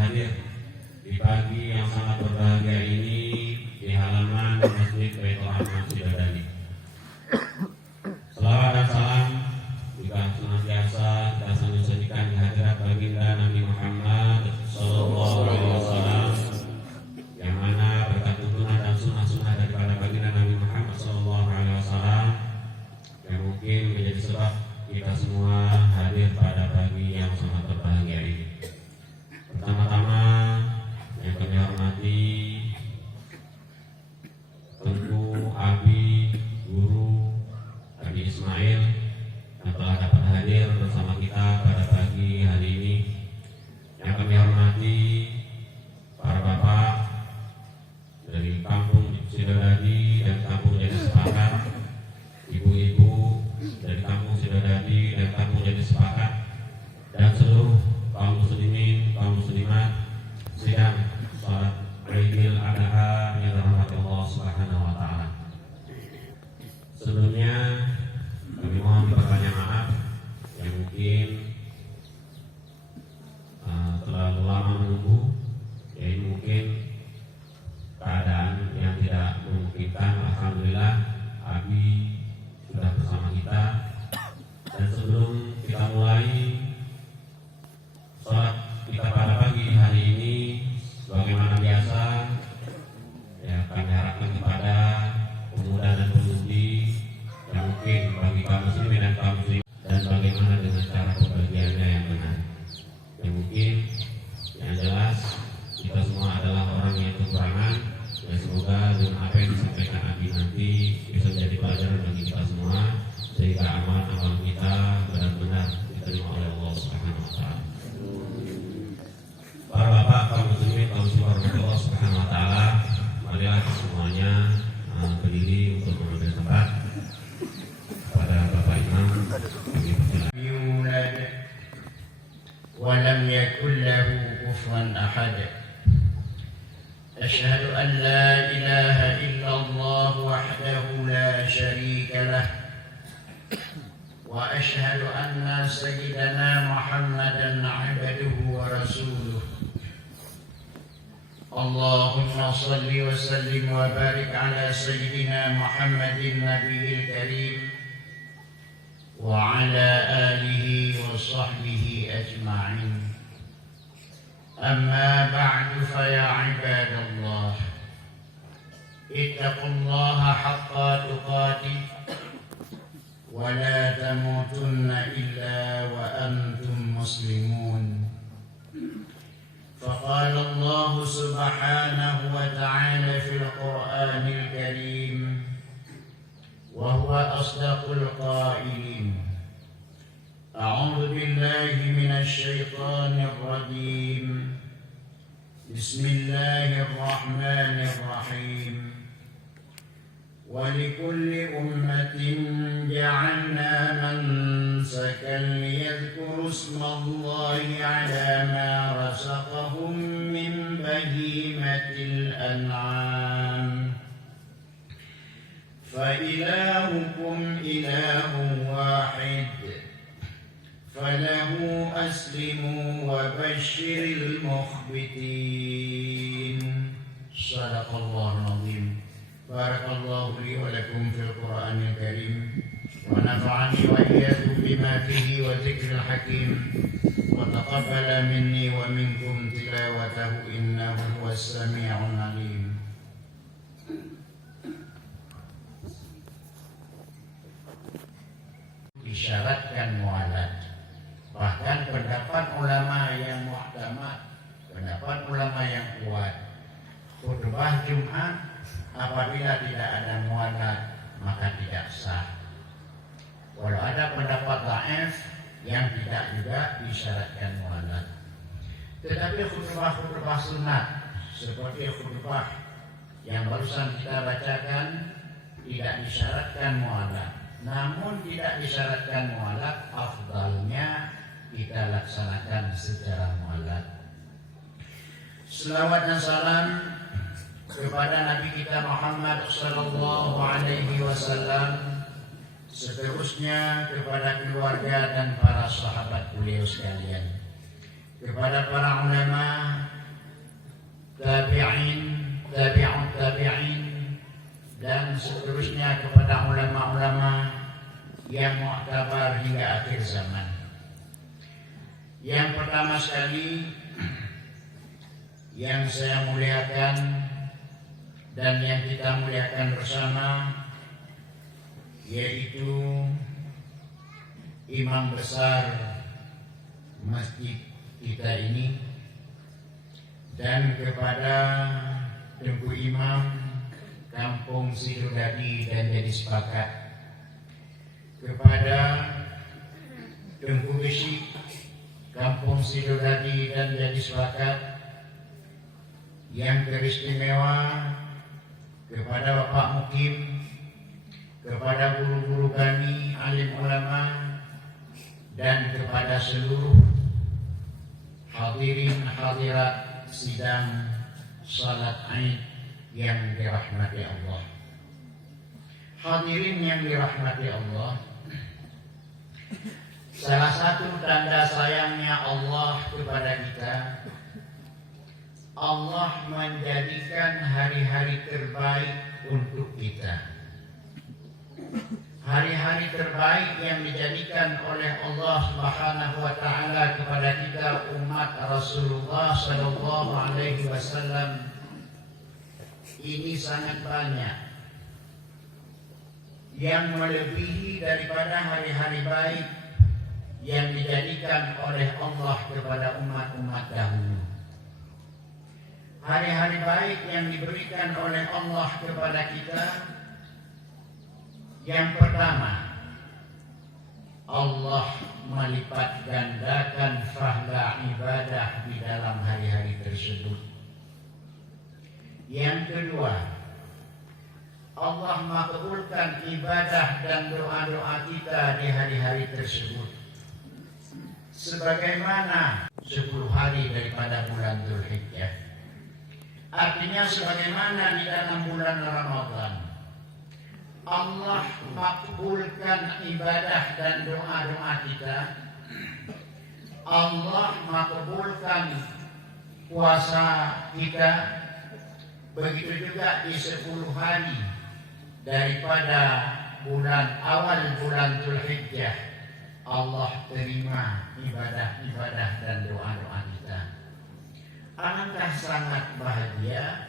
hadir di pagi yang sangat berbahagia ini di halaman Masjid Baitul Rahman Sidodadi. Selawat dan salam juga senantiasa kita sajikan di hadirat baginda Nabi Muhammad Sallallahu Alaihi Wasallam, yang mana berkat tuntunan dan sunnah-sunnah daripada baginda Nabi Muhammad Sallallahu Alaihi Wasallam yang mungkin menjadi sebab kita semua hadir pada pagi yang sangat berbahagia ini. Pertama-tama yang kami hormati tentu Abi, Guru Abi Ismail yang telah dapat hadir bersama kita pada pagi hari ini. Yang kami hormati para bapak dari kampung Sidodadi dan kampung Jadi Sepakat, ibu-ibu dari kampung Sidodadi dan kampung Jadi Sepakat, dan seluruh kaum muslimin, kaum muslimat sedang salat Idul Adha yang dirahmati Allah Subhanahu wa taala. Sebelumnya kami mohon bertanya maaf yang mungkin terlalu lama menunggu, yaitu mungkin keadaan yang tidak memungkinkan. Alhamdulillah Abi sudah bersama kita, dan sebelum kita mulai sholat kita pada pagi hari ini, sebagaimana biasa, ya kami harapkan kepada pemuda dan pemudi yang mungkin bagi kaum muslimin dan kaum muslim, dan bagaimana dengan cara pembagiannya yang benar. Yang mungkin yang jelas kita semua adalah orang yang kekurangan, ya semoga dengan apa yang disampaikan Abi nanti bisa menjadi pelajaran bagi kita semua, sehingga amal-amal kita benar-benar diterima oleh Allah Subhanahu wa taala. Para bapak, kaum muslimin, kaum muslimat Allah Subhanahu wa taala, marilah semuanya berdiri untuk mengambil tempat pada Bapak Imam. يولد ولم يكن له كفوا أحد. أشهد أن لا إله إلا الله وحده لا شريك له، وأشهد أن سيدنا محمدا عبده ورسوله. اللهم صل وسلم وبارك على سيدنا محمد النبي الكريم وعلى آله وصحبه أجمعين. أما بعد، فيا عباد الله، اتقوا الله حق تقاته ولا تموتن إلا وأنتم مسلمون. فقال الله سبحانه وتعالى في القرآن الكريم وهو أصدق القائلين: أعوذ بالله من الشيطان الرجيم، بسم الله الرحمن الرحيم. ولكل أمة جعلنا منسكا ليذكروا اسم الله على ما رزقهم من بهيمة الأنعام، فإلهكم إله واحد فله أسلموا وبشر المخبتين. صدق الله العظيم. بارك الله لي ولكم في القرآن الكريم، ونفعني وإياكم بما فيه وذكر الحكيم، وتقبل مني ومنكم تلاوته إنه هو السميع العليم. Disyaratkan mualat. Bahkan pendapat ulama yang muhtamad, pendapat ulama yang kuat, khutbah Jumat apabila tidak ada mualat maka tidak sah. Walau ada pendapat dhaif yang tidak juga disyaratkan mualat. Tetapi khutbah-khutbah sunat seperti khutbah yang barusan kita bacakan tidak disyaratkan mualat. Namun tidak disyaratkan mualat, afdalnya kita laksanakan secara mualat. Selawat dan salam kepada Nabi kita Muhammad sallallahu alaihi wasallam, seterusnya kepada keluarga dan para sahabat beliau sekalian, kepada para ulama, yang muktabar hingga akhir zaman. Yang pertama sekali yang saya muliakan dan yang kita muliakan bersama yaitu imam besar masjid kita ini, dan kepada Tengku Imam Kampung Sidodadi dan Jadi Sepakat, kepada Tengku Besi Kampung Sidodadi dan Jadi Sepakat, yang teristimewa kepada Bapak Mukim, kepada guru-guru kami, alim ulama, dan kepada seluruh hadirin hadirat sidang salat Aid yang dirahmati Allah. Hadirin yang dirahmati Allah, salah satu tanda sayangnya Allah kepada kita, Allah menjadikan hari-hari terbaik untuk kita. Hari-hari terbaik yang dijadikan oleh Allah Subhanahu wa taala kepada kita umat Rasulullah sallallahu alaihi wasallam ini sangat banyak, yang melebihi daripada hari-hari baik yang dijadikan oleh Allah kepada umat-umat dahulu. Hari-hari baik yang diberikan oleh Allah kepada kita, yang pertama, Allah melipat gandakan pahala ibadah di dalam hari-hari tersebut. Yang kedua, Allah makbulkan ibadah dan doa-doa kita di hari-hari tersebut, sebagaimana 10 hari daripada bulan Dzulhijjah. Artinya sebagaimana di dalam bulan Ramadan Allah makbulkan ibadah dan doa-doa kita, Allah makbulkan puasa kita, begitu juga di 10 hari daripada awal bulan Dzulhijjah Allah terima ibadah-ibadah dan doa-doa kita. Alangkah sangat bahagia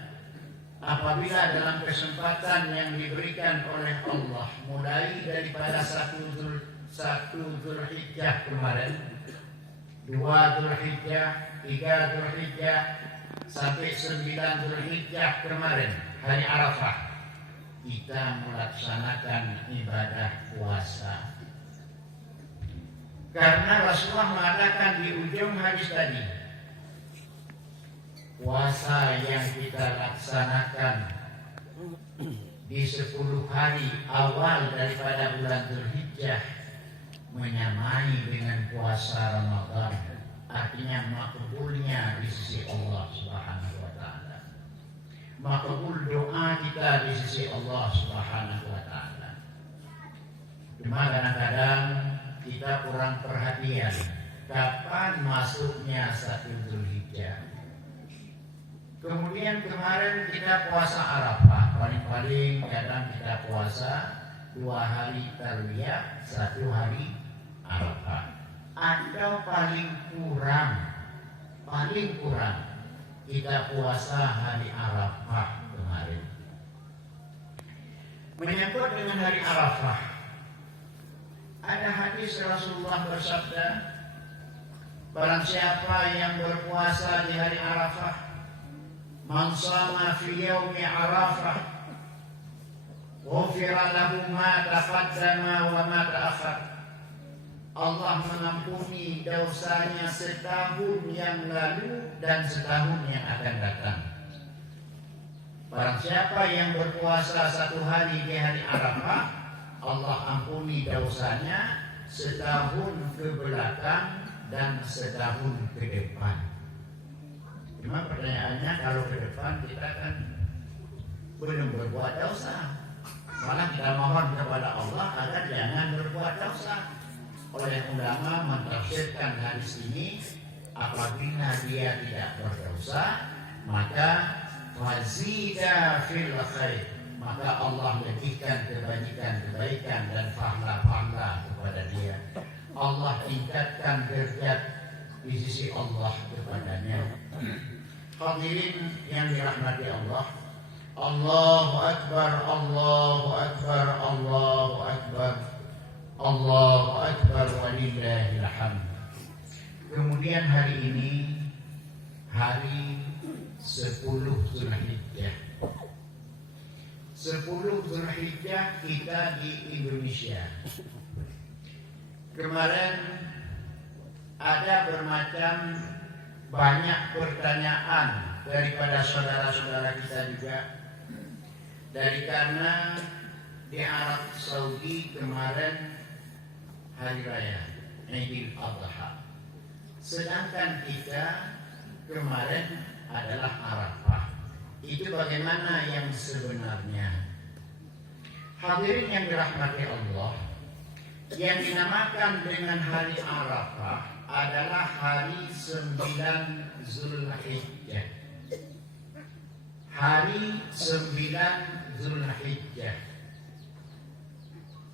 apabila dalam kesempatan yang diberikan oleh Allah, mulai daripada 1 Dzulhijjah kemarin, 2 Dzulhijjah, 3 Dzulhijjah, sampai 9 Dzulhijjah kemarin, hari Arafah, kita melaksanakan ibadah puasa. Karena Rasulullah mengatakan di ujung hadis tadi, puasa yang kita laksanakan di 10 hari awal daripada bulan Dzulhijjah menyamai dengan puasa Ramadan. Artinya makbulnya di sisi Allah Subhanahu wa taala. Makbul doa kita di sisi Allah Subhanahu wa taala. Cuma kadang-kadang kita kurang perhatian kapan masuknya 1 Dzulhijjah. Kemudian kemarin kita puasa Arafah, paling-paling kadang kita puasa 2 hari tarwiyah, 1 hari Arafah. Atau paling kurang kita puasa hari Arafah kemarin. Menyangkut dengan hari Arafah, ada hadis Rasulullah bersabda, barang siapa yang berpuasa di hari Arafah, man shama fi yaumi Arafah ghufira lahu ma taqaddama wa ma ta'akhkhar. Allah mengampuni dosanya setahun yang lalu dan setahun yang akan datang. Barang siapa yang berpuasa 1 hari di hari Arafah, Allah ampuni dosanya setahun ke belakang dan setahun ke depan. Cuma pertanyaannya, kalau ke depan kita kan belum berbuat dosa, malah kita mohon kepada Allah agar jangan berbuat dosa. Oleh ulama mentafsirkan hadis ini, apabila dia tidak berdosa, maka wazida fil khair, maka Allah lebihkan kebaikan dan pahala-pahala kepada dia. Allah tingkatkan derajat di sisi Allah kepadanya. Hadirin yang dirahmati Allah, Allahu Akbar, Allahu Akbar, Allahu Akbar, Allahu Akbar, walillahil hamd. Kemudian hari ini hari 10 Zulhijjah. 10 Zulhijjah kita di Indonesia. Kemarin ada bermacam banyak pertanyaan daripada saudara-saudara kita juga. Dari karena di Arab Saudi kemarin hari raya Idul Adha. Sedangkan kita kemarin adalah Arafah. Itu bagaimana yang sebenarnya? Hadirin yang dirahmati Allah, yang dinamakan dengan hari Arafah adalah hari 9 Zulhijjah. Hari 9 Zulhijjah.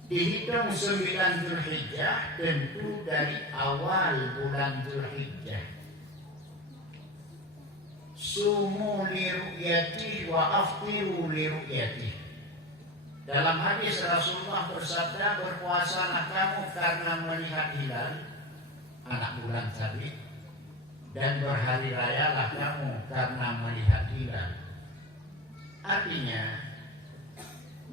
Dihitung 9 Zulhijjah tentu dari awal bulan Zulhijjah. Sumu li ru'yati wa aftiru li ru'yati. Dalam hadis Rasulullah bersabda, berpuasalah kamu karena melihat hilal, anak bulan sabit, dan berhari rayalah kamu karena melihat hilal. Artinya,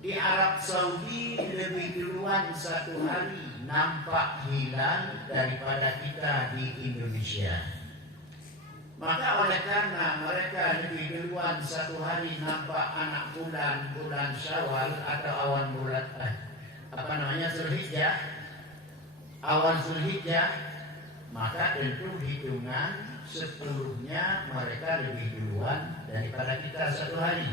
di Arab Saudi lebih duluan 1 hari nampak hilal daripada kita di Indonesia. Maka oleh karena mereka lebih duluan 1 hari nampak anak bulan Syawal atau awan bulan Zulhijjah, awan Zulhijjah, maka tentu hitungan 10-nya mereka lebih duluan daripada kita 1 hari.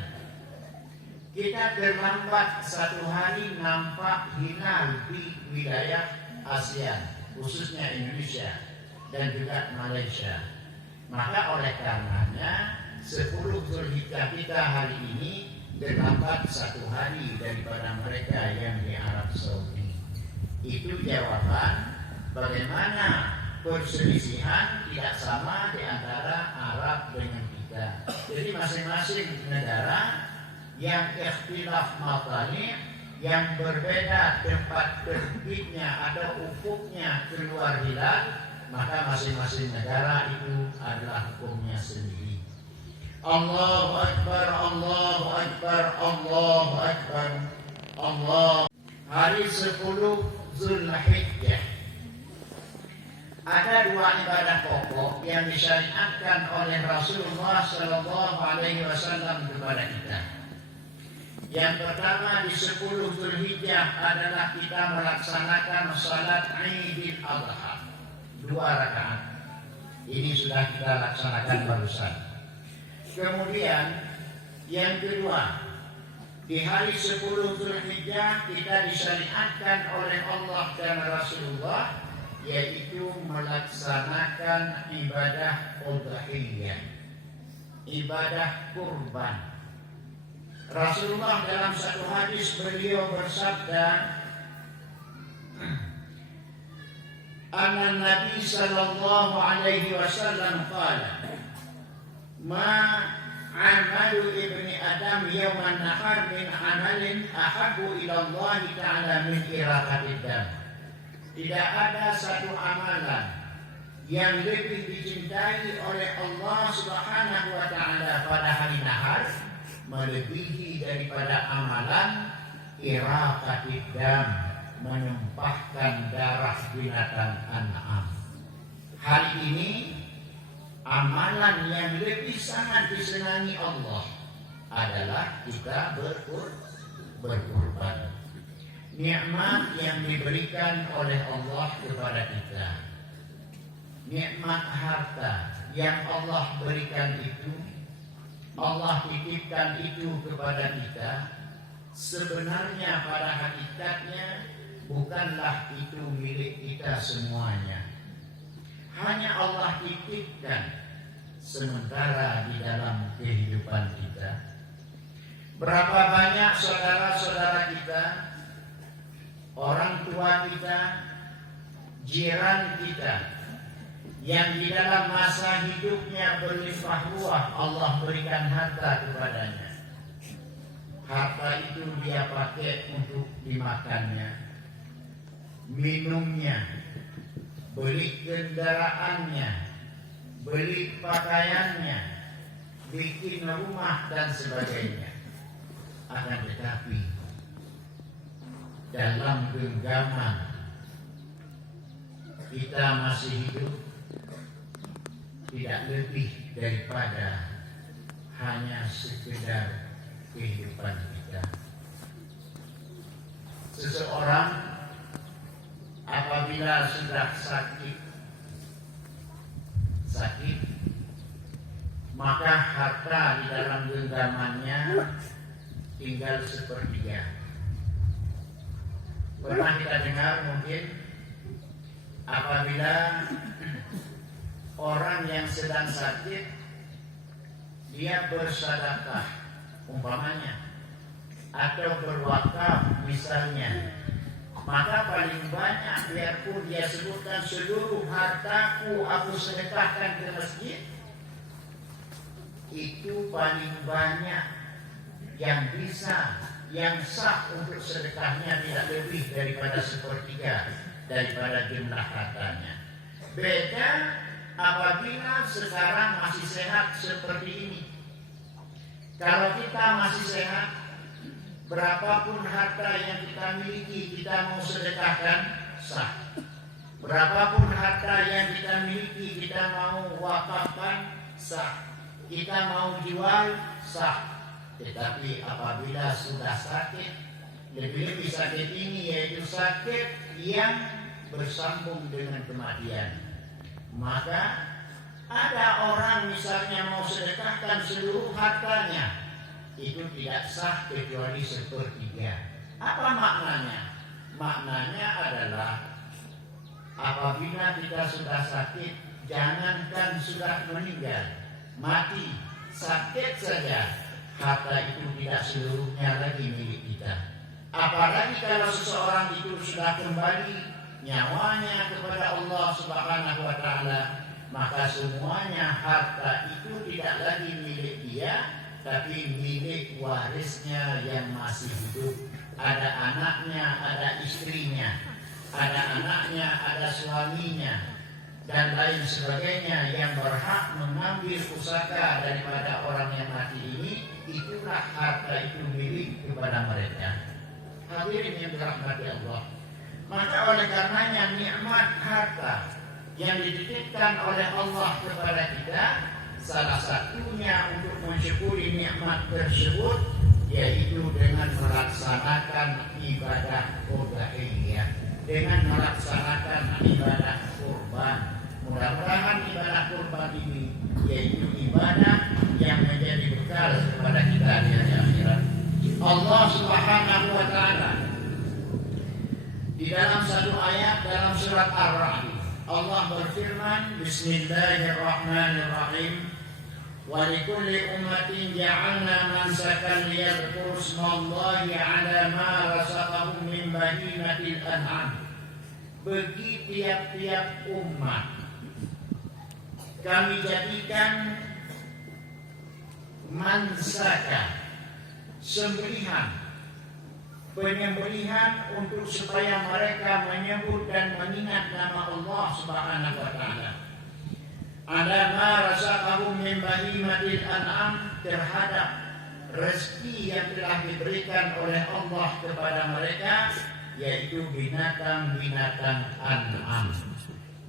Kita terlambat 1 hari nampak hilal di wilayah ASEAN, khususnya Indonesia dan juga Malaysia. Maka oleh karenanya 10 Zulhijjah kita hari ini terlambat 1 hari daripada mereka yang di Arab Saudi. Itu jawaban bagaimana perselisihan tidak sama di antara Arab dengan kita. Jadi masing-masing negara yang ikhtilaf matani, yang berbeda tempat terbitnya atau ufuknya keluar hilal, maka masing-masing negara itu adalah hukumnya sendiri. Allahu Akbar, Allahu Akbar, Allahu Akbar, Allah. Hari 10 Zulhijjah. Ada 2 ibadah pokok yang disyariatkan oleh Rasulullah SAW kepada kita. Yang pertama di 10 Zulhijjah adalah kita melaksanakan salat Idul Adha 2 rakaat. Ini sudah kita laksanakan barusan. Kemudian yang kedua, di hari 10 Zulhijjah kita disyariatkan oleh Allah dan Rasulullah, yaitu melaksanakan ibadah udhiyah, ibadah kurban. Rasulullah dalam satu hadis beliau bersabda, Anna Nabi sallallahu alaihi wasallam qala, ma amalu ibni Adam yawman nahar min amalin ahabbu ila Allah ta'ala min iraqatid dam. Tidak ada satu amalan yang lebih dicintai oleh Allah Subhanahu wa taala pada hari nahar melebihi daripada amalan iraqatid dam, menumpahkan darah binatang an'am. Hari ini amalan yang lebih sangat disenangi Allah adalah kita berkurban. Nikmat yang diberikan oleh Allah kepada kita, nikmat harta yang Allah berikan itu, Allah titipkan itu kepada kita, sebenarnya pada hakikatnya bukanlah itu milik kita semuanya. Hanya Allah titipkan sementara di dalam kehidupan kita. Berapa banyak saudara-saudara kita, orang tua kita, jiran kita yang di dalam masa hidupnya berlimpah ruah Allah berikan harta kepadanya. Harta itu dia pakai untuk dimakannya, minumnya, beli kendaraannya, beli pakaiannya, bikin rumah dan sebagainya. Akan tetapi dalam genggaman kita masih hidup tidak lebih daripada hanya sekedar kehidupan kita. Seseorang apabila sudah sakit, maka harta di dalam genggamannya tinggal sepertiga. Pernah kita dengar mungkin apabila orang yang sedang sakit dia bersedekah umpamanya atau berwakaf misalnya, maka paling banyak biarpun dia sebutkan seluruh hartaku aku sedekahkan ke masjid, itu paling banyak yang bisa, yang sah untuk sedekahnya tidak lebih daripada sepertiga daripada jumlah hartanya. Beda apabila sekarang masih sehat seperti ini. Kalau kita masih sehat, berapapun harta yang kita miliki kita mau sedekahkan, sah. Berapapun harta yang kita miliki kita mau wakafkan, sah. Kita mau jual, sah. Tetapi apabila sudah sakit, lebih-lebih sakit ini yaitu sakit yang bersambung dengan kematian, maka ada orang misalnya mau sedekahkan seluruh hartanya, itu tidak sah kecuali sepertiga. Apa maknanya? Maknanya adalah apabila kita sudah sakit, jangankan sudah meninggal, mati, sakit saja, harta itu tidak seluruhnya lagi milik kita. Apalagi kalau seseorang itu sudah kembali nyawanya kepada Allah Subhanahu wa Ta'ala, maka semuanya harta itu tidak lagi milik dia, tapi milik warisnya yang masih hidup. Ada anaknya, ada istrinya, ada anaknya, ada suaminya, dan lain sebagainya yang berhak mengambil pusaka daripada orang yang mati ini. Itulah harta itu milik kepada mereka. Hadirin yang dirahmati Allah, maka oleh karenanya nikmat harta yang dititipkan oleh Allah kepada kita, salah satunya untuk mensyukuri nikmat tersebut yaitu dengan melaksanakan ibadah udhiyah, dengan melaksanakan ibadah kurban. Mudah-mudahan ibadah kurban ini yaitu ibadah yang menjadi bekal kepada kita di hari akhirat. Allah Subhanahu wa Ta'ala di dalam satu ayat dalam surat Ar-Ra'd, Allah berfirman, Bismillahirrahmanirrahim, wa likulli ummatin ja'alna mansakan liyadhkuru ismallahi 'ala ma razaqahum min bahimatil an'am. Bagi tiap-tiap umat kami jadikan mansaka, sembelihan, penyembelihan untuk supaya mereka menyebut dan mengingat nama Allah Subhanahu wa Ta'ala. Ada ma razaqahum min bahimatil an'am, terhadap rezeki yang telah diberikan oleh Allah kepada mereka, yaitu binatang-binatang an'am.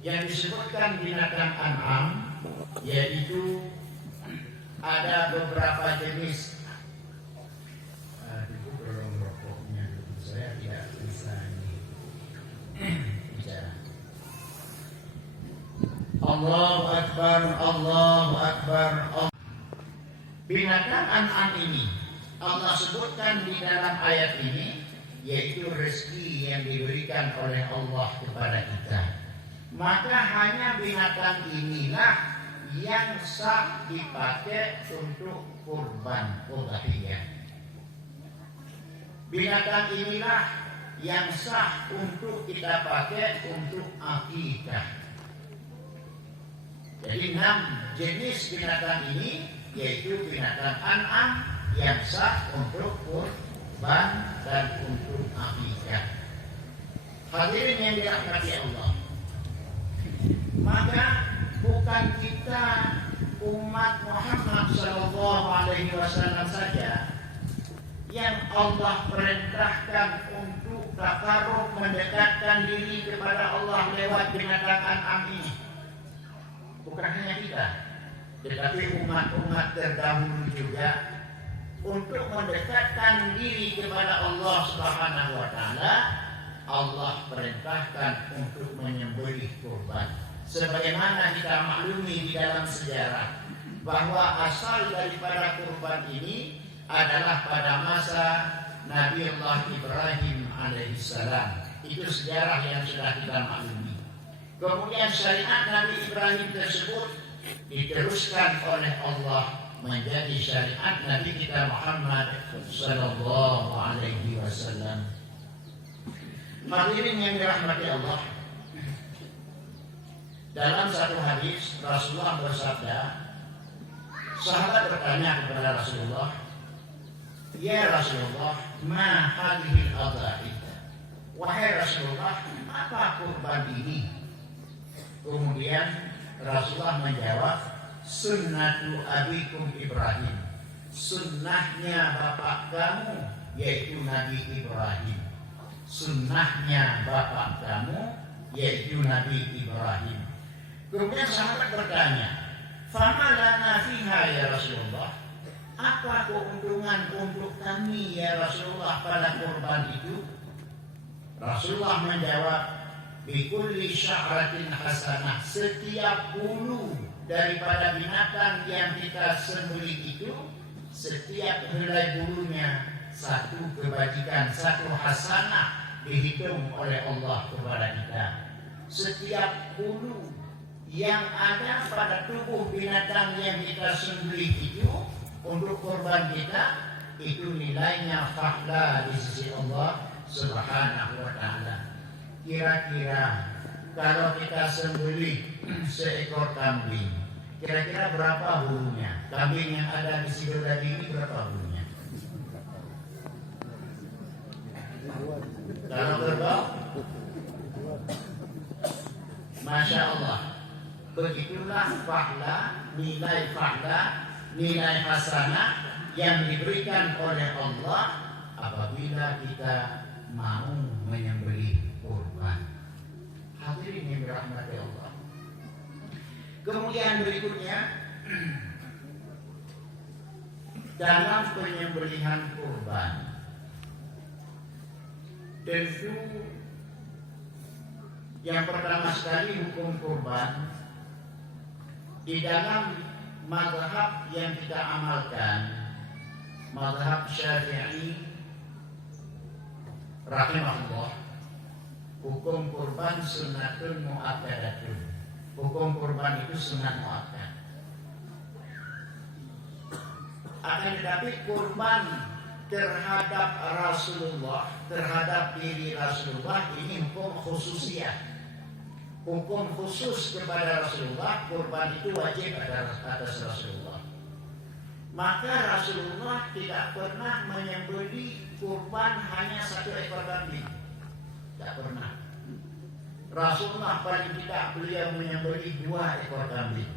Yang disebutkan binatang an'am yaitu ada beberapa jenis. Belum rokoknya dulu, saya tidak bisa bicara. Allahu Akbar, Allahu Akbar. Binatang an'am ini Allah sebutkan di dalam ayat ini, yaitu rezeki yang diberikan oleh Allah kepada kita. Maka hanya binatang inilah yang sah dipakai untuk kurban udhiyah. Binatang inilah yang sah untuk kita pakai untuk akidah. Jadi 6 jenis binatang ini yaitu binatang an'am yang sah untuk kurban dan untuk akidah. Hadirin yang dirahmati Allah, maka bukan kita umat Muhammad sallallahu alaihi wasallam saja yang Allah perintahkan untuk takarrub, mendekatkan diri kepada Allah lewat binatang an'am ini. Bukan hanya kita, tetapi umat-umat terdahulu juga untuk mendekatkan diri kepada Allah Subhanahu wa taala, Allah perintahkan untuk menyembelih kurban. Sebagaimana kita maklumi di dalam sejarah bahwa asal daripada kurban ini adalah pada masa Nabi Allah Ibrahim alaihissalam. Itu sejarah yang sudah kita maklumi. Kemudian syariat Nabi Ibrahim tersebut diteruskan oleh Allah menjadi syariat Nabi kita Muhammad sallallahu alaihi wasallam. Hadirin yang dirahmati Allah, dalam satu hadis Rasulullah bersabda, sahabat bertanya kepada Rasulullah, "Ya Rasulullah, ma hadhil adha'id?" Wahai Rasulullah, apa kurban ini? Kemudian Rasulullah menjawab, "Sunnatu abikum Ibrahim." Sunnahnya bapak kamu yaitu Nabi Ibrahim. Sunnahnya bapak kamu yaitu Nabi Ibrahim. Kemudian sahabat bertanya, "Fama lana fiha ya Rasulullah?" Apa keuntungan untuk kami ya Rasulullah pada kurban itu? Rasulullah menjawab, "Bikulli sya'ratin hasanah." Setiap bulu daripada binatang yang kita sembelih itu, setiap helai bulunya satu kebajikan, satu hasanah dihitung oleh Allah kepada kita. Setiap bulu yang ada pada tubuh binatang yang kita sembelih itu untuk kurban kita, itu nilainya fahla di sisi Allah Subhanahu wa ta'ala. Kira-kira kalau kita sembelih seekor kambing, kira-kira berapa bulunya? Kambing yang ada di situ tadi ini berapa bulunya? Kalau kerbau, Masya Allah, begitulah fahla, nilai hasanah yang diberikan oleh Allah apabila kita mau menyembelih kurban. Hadirin yang dirahmati Allah. Kemudian berikutnya, dalam penyembelihan kurban, tentu yang pertama sekali hukum kurban di dalam mazhab yang kita amalkan, mazhab Syafi'i rahimahullah, hukum kurban sunnatun mu'akkadatun. Hukum kurban itu sunat mu'akkad. Akan tetapi kurban terhadap Rasulullah, terhadap diri Rasulullah, ini hukum khususiyah. Hukum khusus kepada Rasulullah, kurban itu wajib atas Rasulullah. Maka Rasulullah tidak pernah menyembelih kurban hanya satu ekor kambing. Tidak pernah. Rasulullah paling tidak beliau menyembelih 2 ekor kambing.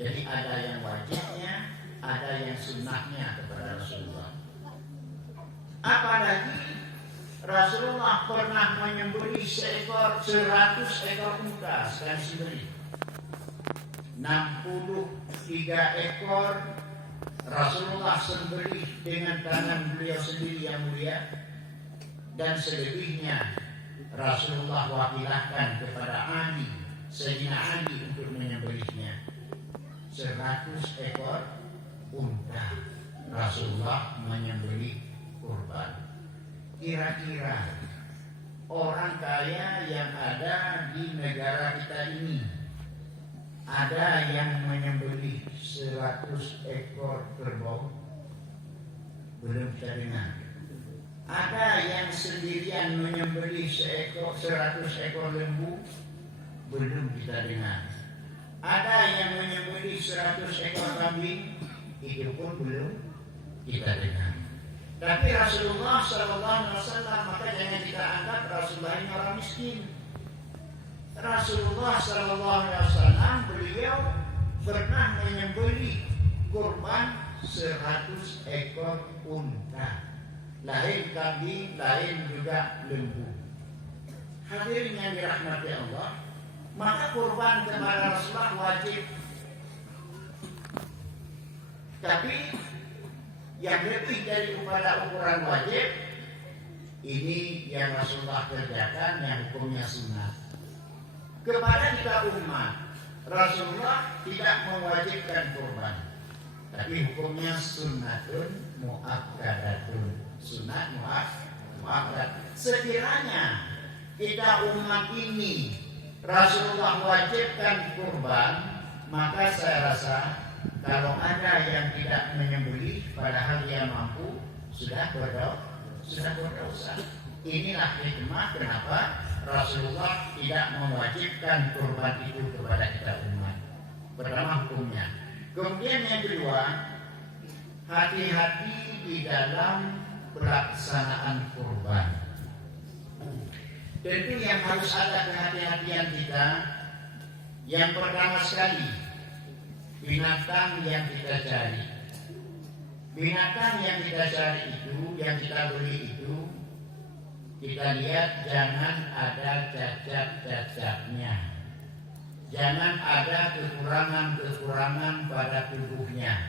Jadi ada yang wajibnya, ada yang sunnahnya kepada Rasulullah. Apalagi Rasulullah pernah menyembelih 100 ekor unta sekali sembelih. 63 ekor Rasulullah sembelih dengan tangan beliau sendiri yang mulia, dan selebihnya Rasulullah wakilahkan kepada Ali, Sayyidina Ali untuk menyembelihnya. 100 ekor unta Rasulullah menyembelih kurban. Kira-kira orang kaya yang ada di negara kita ini, ada yang menyembelih 100 ekor kerbau? Belum kita dengar. Ada yang sendirian menyembelih 100 ekor lembu, belum kita dengar. Ada yang menyembelih 100 ekor kambing, itu pun belum kita dengar. Tapi Rasulullah SAW, maka jangan kita anggap Rasulullah ini orang miskin. Rasulullah SAW beliau pernah menyembelih kurban 100 ekor unta, lain kambing, lain juga lembu. Hadirin yang dirahmati Allah, maka kurban kepada Rasulullah wajib. Tapi yang lebih daripada ukuran wajib, ini yang Rasulullah kerjakan, yang hukumnya sunnah. Kepada kita umat, Rasulullah tidak mewajibkan kurban, tapi hukumnya sunnatun muakkadatun. Sunnah muakkad. Sekiranya kita umat ini Rasulullah wajibkan kurban, maka saya rasa kalau ada yang tidak menyembelih padahal dia mampu, sudah berdosa. Inilah hikmah kenapa Rasulullah tidak mewajibkan kurban itu kepada kita umat. Pertama hukumnya. Kemudian yang kedua, hati-hati di dalam pelaksanaan kurban. Tentu yang harus ada kehati-hatian kita, yang pertama sekali, binatang yang kita cari. Binatang yang kita cari itu, yang kita beli itu, kita lihat jangan ada cacat-cacatnya. Jangan ada kekurangan-kekurangan pada tubuhnya.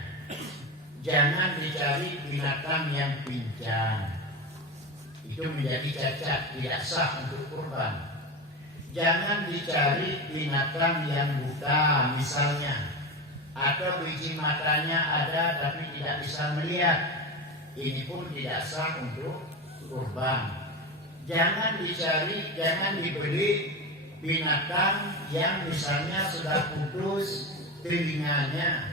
Jangan dicari binatang yang pincang. Itu menjadi cacat, tidak sah untuk kurban. Jangan dicari binatang yang buta misalnya, atau biji matanya ada tapi tidak bisa melihat. Ini pun tidak sah untuk kurban. Jangan dicari, jangan dibeli binatang yang misalnya sudah putus telinganya.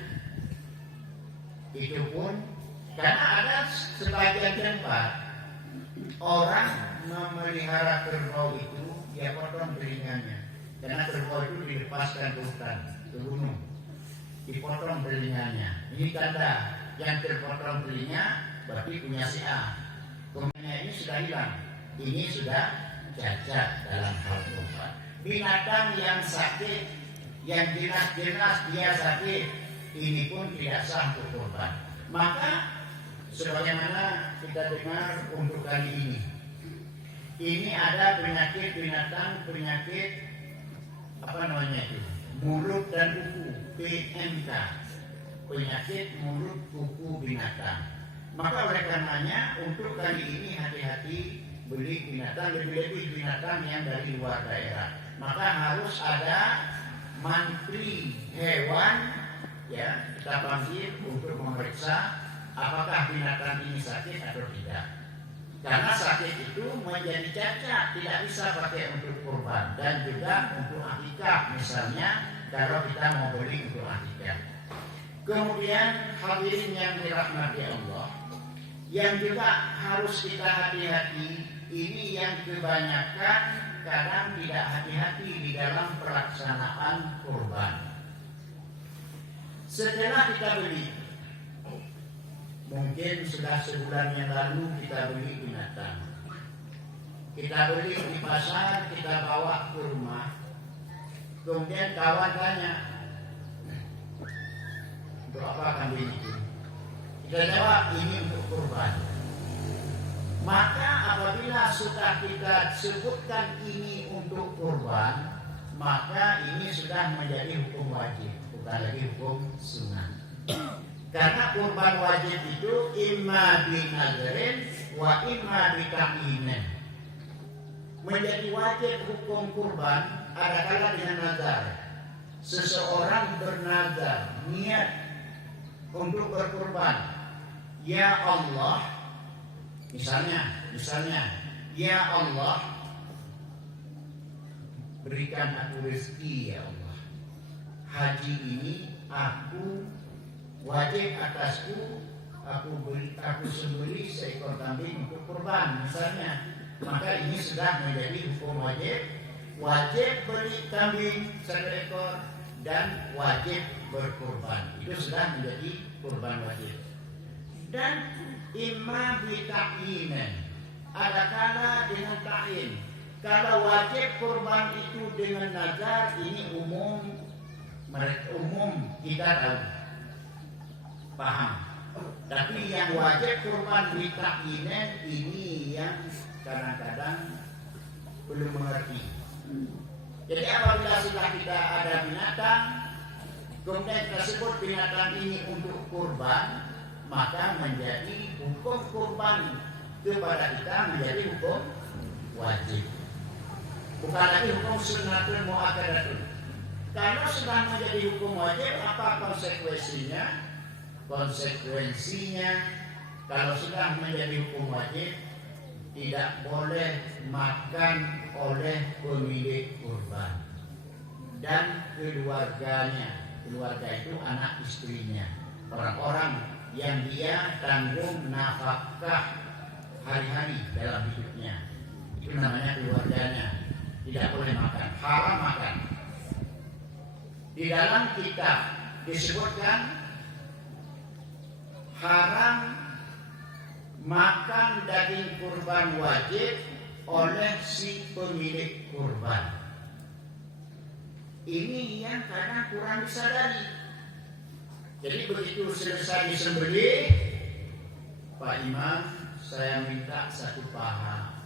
Itu pun karena ada sebagian tempat orang memelihara kerbau itu, dia potong telinganya. Karena kerbau itu dilepaskan ke hutan, ke gunung, dipotong telinganya. Ini tanda yang terpotong telinga berarti punya si A. Kemudian ini sudah hilang, ini sudah cacat dalam hal kurban. Binatang yang sakit, yang jelas-jelas dia sakit, ini pun tidak sah untuk kurban. Maka sebagaimana kita dengar untuk kali ini ada penyakit binatang, penyakit mulut dan kuku, PMK, penyakit mulut kuku binatang. Maka oleh karenanya untuk kali ini hati-hati beli binatang, lebih-lebih binatang yang dari luar daerah. Maka harus ada mantri hewan, ya, kita panggil untuk memeriksa apakah binatang ini sakit atau tidak. Karena sakit itu menjadi cacat, tidak bisa pakai untuk kurban dan juga untuk akikah misalnya kalau kita mau beli untuk akikah. Kemudian hadirin yang dirahmati Allah, yang juga harus kita hati-hati, ini yang kebanyakan kadang tidak hati-hati di dalam pelaksanaan kurban. Setelah kita beli, mungkin sudah sebulan yang lalu kita beli binatang. Kita beli di pasar, kita bawa ke rumah. Kemudian kawan tanya, untuk apa kambing itu? Kita jawab, ini untuk kurban. Maka apabila sudah kita sebutkan ini untuk kurban, maka ini sudah menjadi hukum wajib, bukan lagi hukum sunnah. Karena kurban wajib itu imma binadrin wa imma bitaminin. Menjadi wajib hukum kurban adalah dengan nazar. Seseorang bernazar, niat untuk berkurban. Ya Allah, misalnya, ya Allah, berikan aku rezeki ya Allah. Haji ini aku wajib atasku aku sembelih seekor kambing untuk kurban misalnya, maka ini sudah menjadi hukum wajib beli kambing 1 ekor dan wajib berkurban. Itu sudah menjadi kurban wajib. Dan imma bita'yinan, ada kala dengan ta'yin. Kalau wajib kurban itu dengan nazar, ini umum kita tahu, paham. Tapi yang wajib kurban bita'yinan ini yang kadang-kadang belum mengerti. Jadi apabila sudah kita ada binatang, kemudian kita sebut binatang ini untuk kurban, maka menjadi hukum kurban kepada kita menjadi hukum wajib, bukan lagi hukum sunnatul muakkadatun. Kalau sudah menjadi hukum wajib, apa konsekuensinya? Konsekuensinya kalau sudah menjadi hukum wajib, tidak boleh makan oleh pemilik kurban dan keluarganya. Keluarga itu anak istrinya, orang-orang yang dia tanggung nafkah hari-hari dalam hidupnya. Itu namanya keluarganya. Tidak boleh makan, haram makan. Di dalam kitab disebutkan haram makan daging kurban wajib oleh si pemilik kurban. Ini yang kadang kurang disadari. Jadi begitu selesai disembelih, Pak Imam, saya minta 1 paha.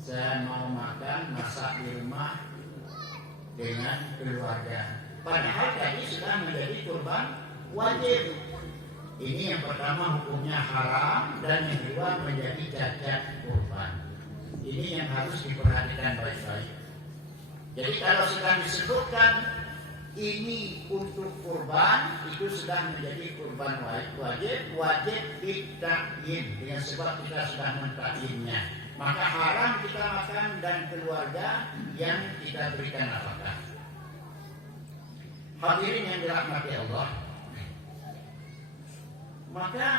Saya mau makan, masak di rumah dengan keluarga. Padahal tadi sudah menjadi kurban wajib. Ini yang pertama hukumnya haram, dan yang kedua menjadi cacat kurban. Ini yang harus diperhatikan baik-baik. Jadi kalau sudah disebutkan ini untuk kurban, itu sudah menjadi kurban wajib ditakyin, dengan sebab kita sudah mentakyinnya. Maka haram kita makan dan keluarga yang kita berikan nafkah. Hadirin yang dirahmati Allah, maka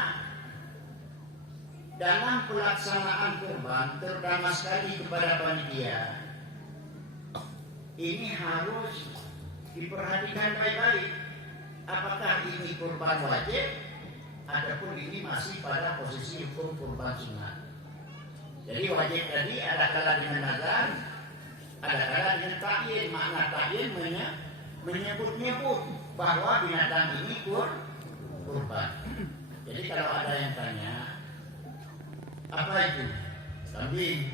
dalam pelaksanaan kurban, terutama sekali kepada panitia, ini harus diperhatikan baik-baik. Apakah ini kurban wajib ataupun ini masih pada posisi hukum kurban sunnah. Jadi wajib tadi ada kala dengan nazar, ada kala dengan ta'yin. Makna ta'yin menyebut-nyebut bahwa binatang ini kurban. Jadi kalau ada yang tanya, apa itu? Kambing.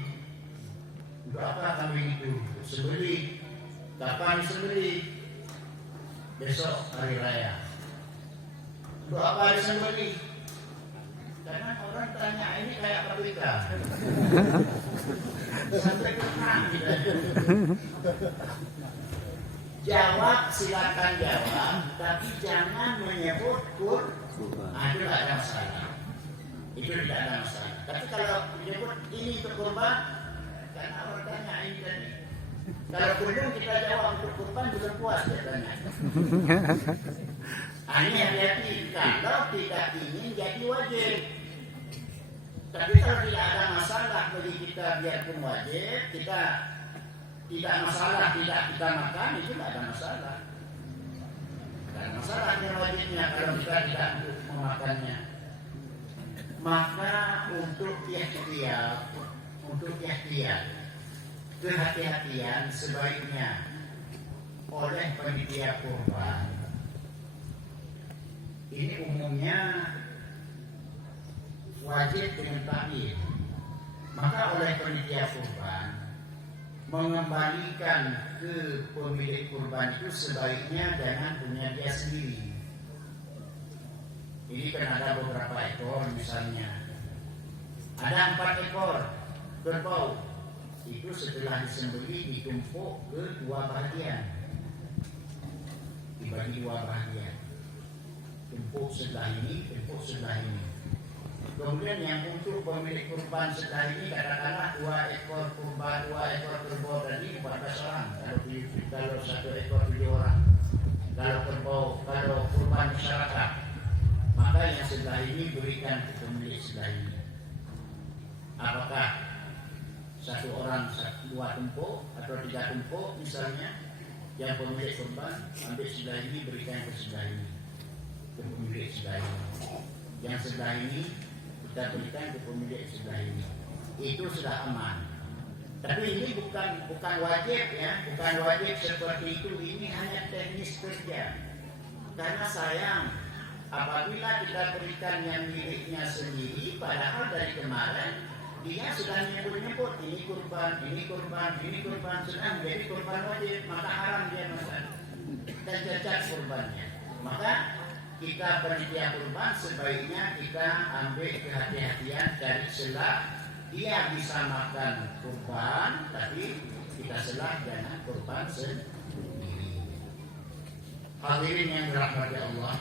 Berapa kambing itu? Sembelih. Kapan disembelih? Besok hari raya. Berapa hari sembelih? Karena orang tanya ini kayak KPK. Sampai kenang gitu. Jawab, silakan jawab, tapi jangan menyebut itu tidak ada masalah. Itu tidak ada masalah. Tapi kalau menyebut ini untuk kurban, karena orang tanya ini tadi. Kalau kunjung kita jawab untuk kurban belum puas dia tanya. Ini hati-hati, kalau tidak ingin jadi wajib. Tapi kalau tidak ada masalah bagi kita biarpun wajib, kita tidak masalah tidak kita makan, itu tidak ada masalah. Tidak ada masalah yang wajibnya kalau kita tidak memakannya. Maka untuk ihtiyat, kehati-hatian sebaiknya oleh panitia kurban. Ini umumnya wajib dengan ta'yin. Maka oleh panitia kurban mengembalikan ke pemilik kurban itu sebaiknya dengan punya dia sendiri. Ini kan ada beberapa ekor misalnya. Ada 4 ekor kerbau. Itu setelah disembelih ditumpuk ke 2 bagian. Dibagi 2 bagian. Tumpuk sebelah ini, tumpuk sebelah ini. Kemudian yang untuk pemilik kurban setelah ini katakanlah 2 ekor kurban, 2 ekor kerbau tadi 14 orang. Kalau 1 ekor 7 orang. Kalau kurban masyarakat, maka yang sebelah sebelah ini berikan ke pemilik sebelah ini. Apakah satu orang 2 tumpuk atau 3 tumpuk misalnya, yang pemilik kurban ambil sebelah ini berikan ke sebelah ini, ke pemilik sebelah ini. Yang sebelah ini kita berikan ke pemilik sebelah ini. Itu sudah aman. Tapi ini bukan wajib ya, bukan wajib seperti itu. Ini hanya teknis kerja. Karena sayang apabila kita berikan yang miliknya sendiri, padahal dari kemarin dia sudah nyebut-nyebut ini kurban, ini kurban, ini kurban, sudah menjadi kurban wajib, maka haram dia makan dan cacat kurbannya. Maka kita panitia kurban sebaiknya kita ambil kehati-hatian dari selah dia bisa makan kurban, tapi kita selah dengan kurban sendiri. Hadirin yang dirahmati Allah,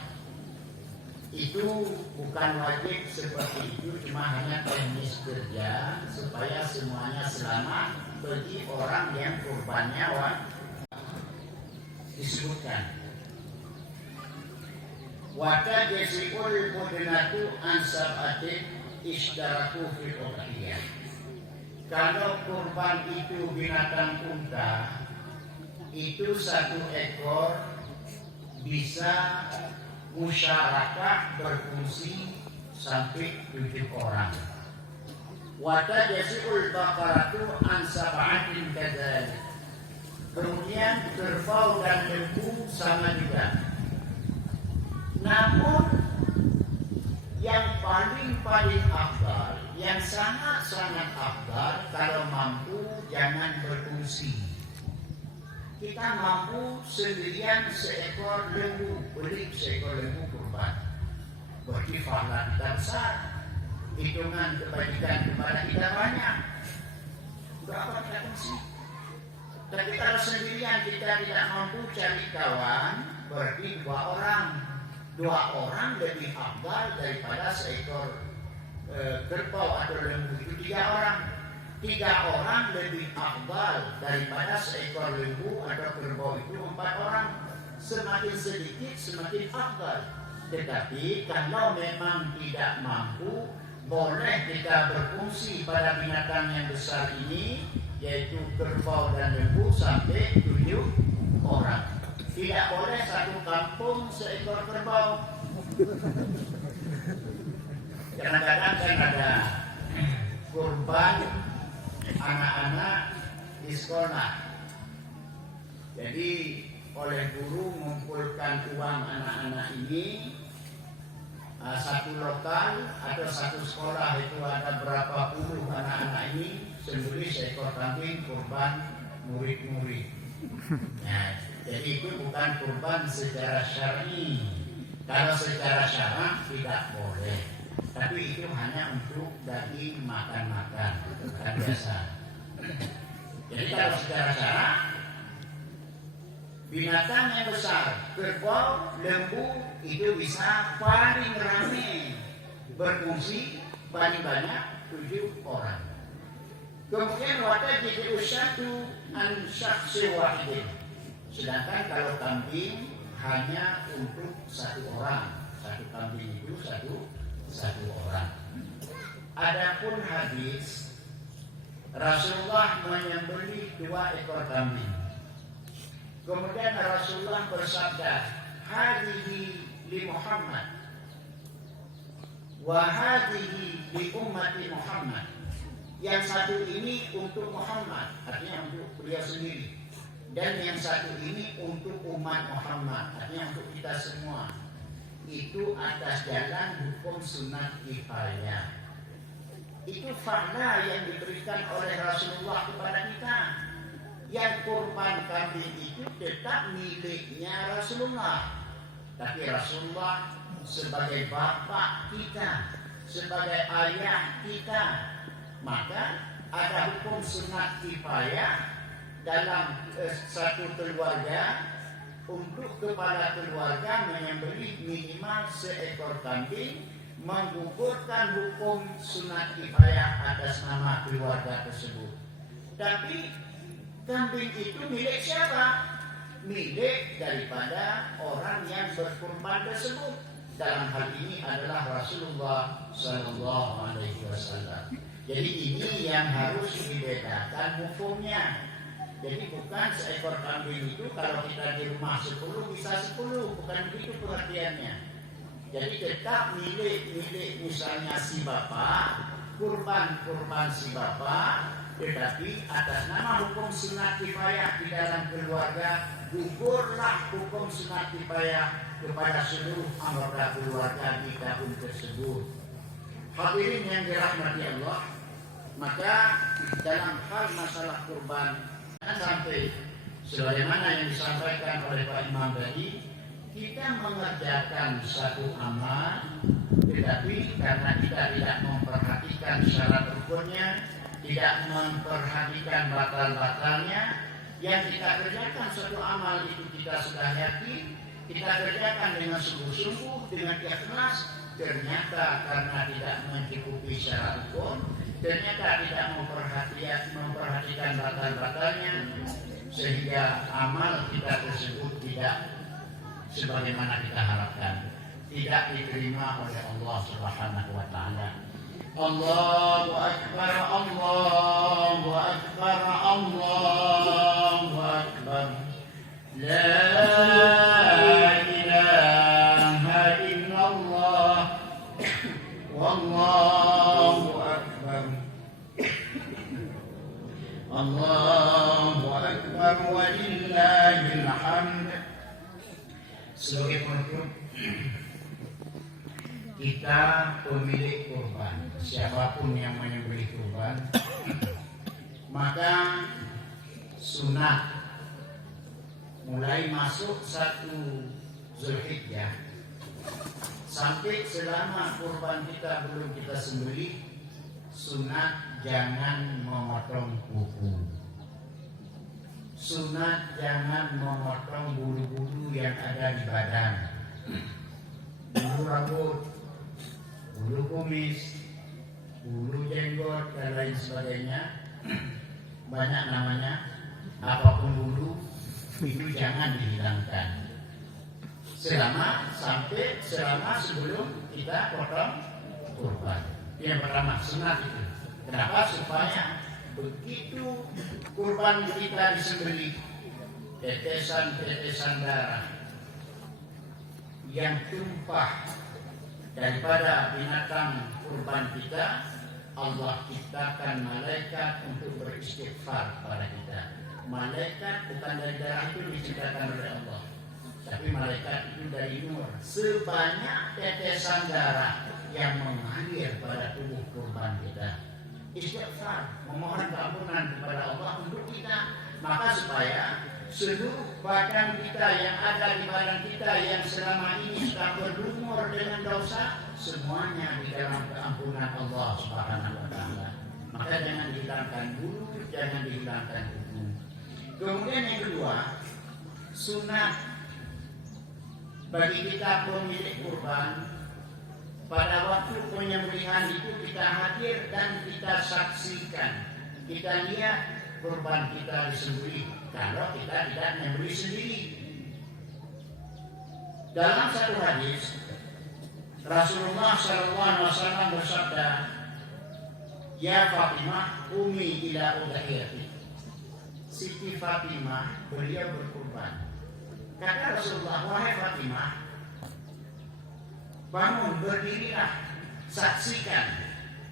itu bukan wajib seperti itu, cuma hanya teknis kerja supaya semuanya selamat bagi orang yang kurbannya disebutkan. Wata jesiul mudnatu ansab'atin ishtaraku fil udhiyah. Kalau kurban itu binatang unta, itu 1 ekor bisa musyarakah berfungsi sampai 7 orang. Wata jesiul baqaratu ansab'atin kadzalik. Kemudian kerbau dan lembu sama juga. Namun yang paling afdal, yang sangat afdal, kalau mampu jangan berfungsi. Kita mampu sendirian seekor lembu, beli seekor lembu kurban, berarti pahala kita besar, hitungan kebajikan kepada kita banyak. Berapa kita fungsi? Tapi kalau sendirian kita tidak mampu cari kawan, berarti 2 orang. 2 orang lebih afdal daripada seekor kerbau atau lembu itu 3 orang. 3 orang lebih afdal daripada seekor lembu atau kerbau itu 4 orang. Semakin sedikit semakin afdal. Tetapi kalau memang tidak mampu, boleh kita berfungsi pada binatang yang besar ini, yaitu kerbau dan lembu sampai 7 orang. Tidak boleh 1 kampung seekor kerbau. Kadang-kadang kan ada kurban anak-anak di sekolah. Jadi oleh guru mengumpulkan uang anak-anak ini, 1 lokal atau 1 sekolah itu ada berapa puluh anak-anak ini sembelih seekor kambing kurban murid-murid. Nah, jadi itu bukan kurban secara syar'i. Kalau secara syara' tidak boleh. Tapi itu hanya untuk daging makan-makan, bukan biasa. Jadi kalau secara syara' binatang yang besar, kerbau, lembu itu bisa paling ramai berfungsi paling banyak 7 orang. Kemudian wata jadi usatu an syakhsi wahidin. Sedangkan kalau kambing hanya untuk 1 orang, 1 kambing itu satu orang. Adapun hadis Rasulullah menyembelih 2 ekor kambing. Kemudian Rasulullah bersabda, "Hadhihi li Muhammad wa hadhihi li ummati Muhammad." Yang satu ini untuk Muhammad, artinya untuk beliau sendiri. Dan yang satu ini untuk umat Muhammad, artinya untuk kita semua. Itu atas jalan hukum sunat kifayah. Itu fahla yang diberikan oleh Rasulullah kepada kita. Yang kurban kambing itu tetap miliknya Rasulullah. Tapi Rasulullah sebagai bapak kita, sebagai ayah kita, maka ada hukum sunat kifayah dalam satu keluarga untuk kepala keluarga menyembelih minimal seekor kambing, menggugurkan hukum sunat kifayah atas nama keluarga tersebut. Tapi kambing itu milik siapa? Milik daripada orang yang berkurban tersebut. dalam hal ini adalah Rasulullah Sallallahu Alaihi Wasallam. Jadi ini yang harus dibedakan hukumnya. Jadi bukan seekor kambing itu kalau kita di rumah 10 bisa 10, bukan begitu pengertiannya. Jadi tetap milik misalnya si bapak, kurban si bapak, tetapi atas nama hukum sunat kifayah di dalam keluarga, gugurlah hukum sunat kifayah kepada seluruh anggota keluarga di kampung tersebut. Hadirin yang dirahmati Allah, maka dalam hal masalah kurban sampai sebagaimana yang disampaikan oleh Pak Imam tadi, kita mengerjakan satu amal, tetapi karena kita tidak memperhatikan syarat rukunnya, tidak memperhatikan batal-batalnya, yang kita kerjakan satu amal itu kita sudah yakin, kita kerjakan dengan sungguh-sungguh, dengan ikhlas, ternyata karena tidak mencukupi syarat rukun, ternyata tidak memperhatikan batal-batalnya, sehingga amal kita tersebut tidak sebagaimana kita harapkan, tidak diterima oleh Allah Subhanahu wa taala. Allahu akbar, Allahu akbar, Allahu akbar. La ilaha illallah. Wallahu akbar. Allahu akbar walillahil hamd. Sebagai penutup, kita pemilik kurban, siapapun yang menyembelih kurban, maka sunat mulai masuk 1 Zulhijjah sampai selama kurban kita belum kita sembelih, sunat jangan memotong kuku. Sunat jangan memotong bulu-bulu yang ada di badan, bulu rambut, bulu kumis, bulu jenggot dan lain sebagainya. Banyak namanya, apapun bulu itu jangan dihilangkan selama sebelum kita potong kurban. Yang pertama sunat itu. Kenapa? Supaya begitu kurban kita disembelih, tetesan-tetesan darah yang tumpah daripada binatang kurban kita, Allah ciptakan malaikat untuk beristighfar pada kita. Malaikat bukan dari darah itu diciptakan oleh Allah, tapi malaikat itu dari nur. Sebanyak tetesan darah yang mengalir pada tubuh kurban kita, istighfar, memohon keampunan kepada Allah untuk kita, maka supaya seluruh badan kita yang ada di badan kita yang selama ini sudah berlumur dengan dosa, semuanya di dalam keampunan Allah Subhanahu wa taala. Maka jangan dihilangkan bulu, jangan dihilangkan kuku. Kemudian yang kedua, sunat bagi kita pemilik kurban, pada waktu penyembelihan itu kita hadir dan kita saksikan, kita lihat kurban kita disembelih. Kalau kita tidak menyembelih sendiri, dalam satu hadis Rasulullah SAW bersabda, "Ya Fatimah, umi ila udhiyati." Siti Fatimah, beliau berkurban. Kata Rasulullah, "Wahai Fatimah, bangun, berdirilah, saksikan,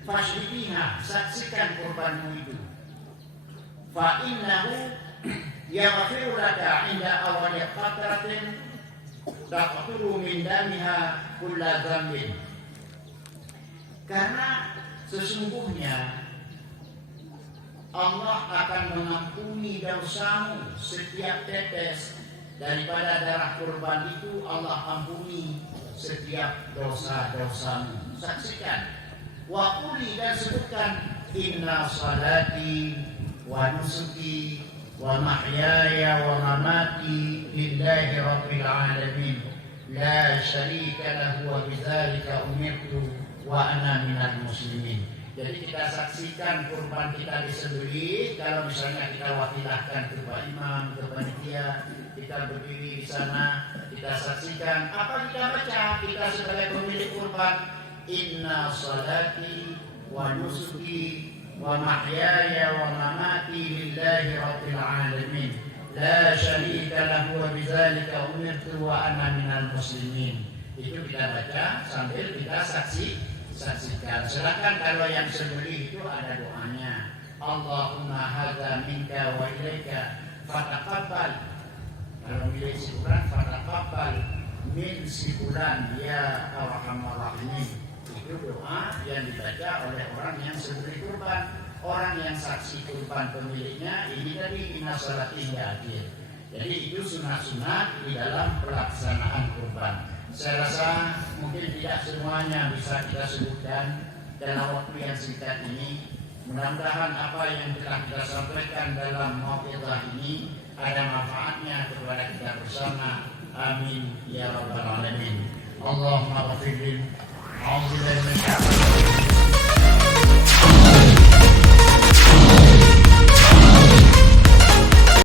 fasyidiha, saksikan kurbanmu itu. Fa innahu yaghfiru laka inda awali qatratin taqturu min damiha kulla dzambin." Karena sesungguhnya Allah akan mengampuni dosamu, setiap tetes daripada darah kurban itu Allah ampuni setiap dosa-dosamu. Saksikan. Wa quli, dan sebutkan, inna salati wa nusuki wa mahyaya wa mamati lillahi rabbil alamin la syarika lahu wa bidzalika umirtu wa ana minal muslimin. Jadi kita saksikan kurban kita disembelih. Kalau misalnya kita wakilahkan ke Pak Imam, ke panitia, kita berdiri di sana, kita saksikan, apa kita baca, kita sebagai pemilik kurban, inna salati wa nusuki wa mahyaya wa mamati lillahi rabbil alamin la syarika lahu wa bidzalika umirtu wa ana minal muslimin. Itu kita baca sambil kita saksikan. Sedangkan kalau yang sembelih itu ada doanya, Allahumma hadza minka wa ilaika fataqabbal. Kalau milik si fulan fataqabbal min si fulan ya arhamar rahimin. Itu doa yang dibaca oleh orang yang sembelih kurban. Orang yang saksi kurban pemiliknya ini tadi inna salati hingga akhir. Jadi itu sunat-sunat di dalam pelaksanaan kurban. Saya rasa mungkin tidak semuanya bisa kita sebutkan dalam waktu yang singkat ini. Mudah-mudahan apa yang telah kita sampaikan dalam mau'izah ini ada manfaatnya kepada kita bersama. Amin ya rabbal alamin. Allahumma ghafir lil